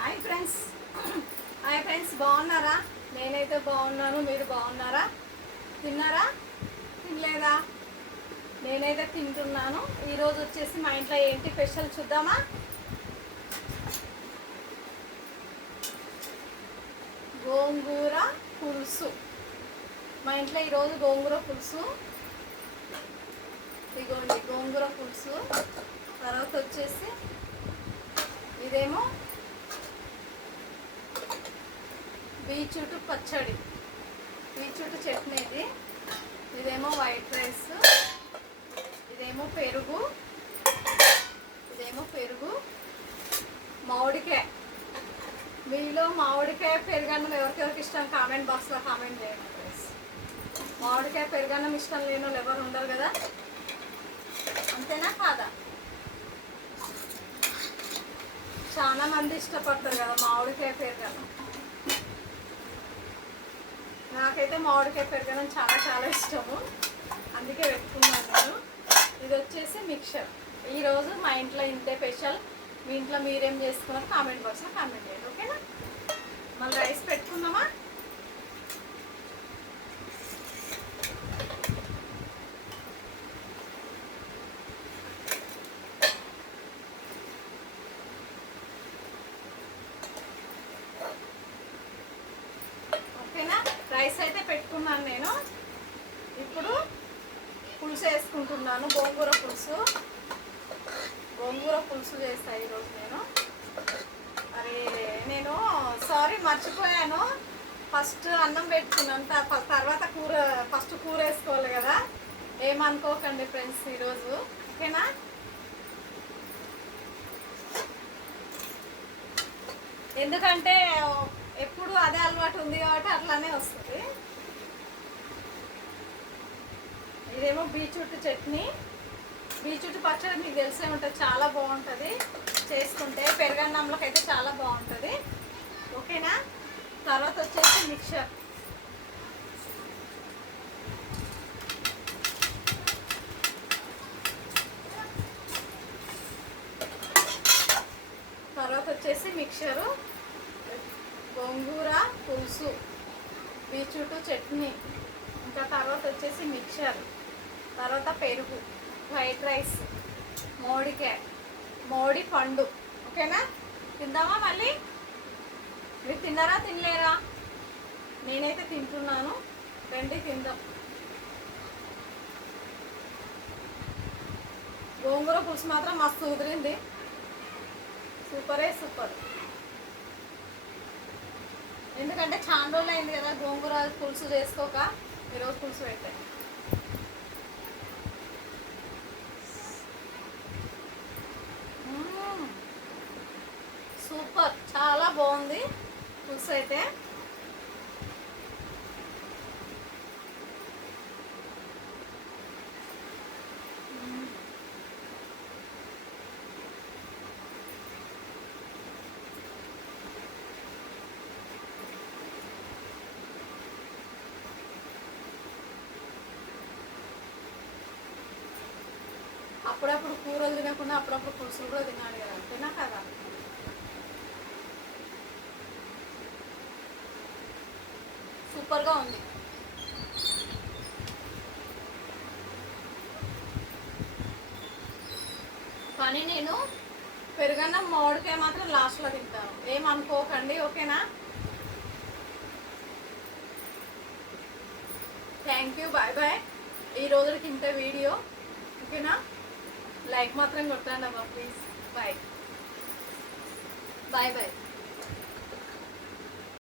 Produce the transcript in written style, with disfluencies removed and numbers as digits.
Hi friends hi friends, బాగున్నారా? నేనైతే బాగున్నాను. మీరు బాగున్నారా? తిన్నారా? తినలేదా? నేనైతే తింటున్నాను. ఈరోజు వచ్చేసి మా ఇంట్లో ఏంటి స్పెషల్ చూద్దామా? గోంగూర పులుసు. మా ఇంట్లో ఈరోజు గోంగూర పులుసు. ఇదిగోండి గోంగూర పులుసు. తర్వాత వచ్చేసి ఇదేమో బీట్రూట్ పచ్చడి, బీట్రూట్ చట్నీ. ఇదేమో వైట్ రైస్, ఇదేమో పెరుగు, మామిడికాయ. మీలో మామిడికాయ పెరుగన్నం ఎవరికెవరికి ఇష్టం కామెంట్ బాక్స్లో కామెంట్ చేయండి ఫ్రెండ్స్. మామిడికాయ పెరుగన్నం ఇష్టం లేని వాళ్ళు ఎవరు ఉండరు కదా, అంతేనా కాదా? చాలా మంది ఇష్టపడతారు కదా మామిడికాయ పెరుగన్నం. నాకైతే మామిడికాయ పెరుగన్నం చాలా చాలా ఇష్టము, అందుకే పెట్టుకున్నాను నేను. ఇది వచ్చేసి మిక్చర్. ఈరోజు మా ఇంట్లో ఇంతే స్పెషల్. మీ ఇంట్లో మీరేం చేసుకున్నారో కామెంట్ బాక్స్లో కామెంట్ చేయండి, ఓకేనా? మళ్ళీ రైస్ పెట్టుకుందామా? ఓకేనా, రైస్ అయితే పెట్టుకున్నాను నేను. ఇప్పుడు పులుసు వేసుకుంటున్నాను. గోంగూర పులుసు చేస్తాను ఈరోజు నేను. నేను సారీ మర్చిపోయాను, ఫస్ట్ అన్నం పెట్టుకున్నాను, తర్వాత ఫస్ట్ కూర వేసుకోవాలి కదా. ఏమనుకోకండి ఫ్రెండ్స్ ఈరోజు, ఓకేనా? ఎందుకంటే ఎప్పుడు అదే అలవాటు ఉంది కాబట్టి అట్లానే వస్తుంది. ఇదేమో బీట్రూట్ చట్నీ, బీట్రూట్ పచ్చడి మీకు తెలిసే ఉంటుంది, చాలా బాగుంటుంది చేసుకుంటే. పెరుగన్నంలోకి అయితే చాలా బాగుంటుంది, ఓకేనా? తర్వాత వచ్చేసి మిక్చర్. మిక్చరు, గోంగూర పులుసు, బీట్రూట్ చట్నీ, ఇంకా తర్వాత వచ్చేసి మిక్చర్, తర్వాత పెరుగు, వైట్ రైస్, మామిడి పండు. ఓకేనా, తిందామా? మళ్ళీ మీరు తిన్నారా తినలేరా? నేనైతే తింటున్నాను, రండి తిందాం. గోంగూర పులుసు మాత్రం మస్తు కుదిరింది, సూపర్. ఎందుకంటే చాలా రోజులు అయింది కదా గోంగూర పులుసు చేసుకోక, ఈరోజు పులుసు పెట్టాయి. సూపర్, చాలా బాగుంది పులుసు అయితే. అప్పుడప్పుడు కూరలు తినకుండా అప్పుడప్పుడు పులుసులు కూడా తినాలి కదా, అంతేనా కదా? సూపర్గా ఉంది. కానీ నేను పెరుగన్నం మామిడికాయ మాత్రం లాస్ట్లో తింటాను, ఏమనుకోకండి, ఓకేనా? Thank you, bye bye. ఈ రోజుకి ఇంత వీడియో, ఓకేనా? లైక్ మాత్రం కొట్టండి అబ్బా ప్లీజ్. Bye bye.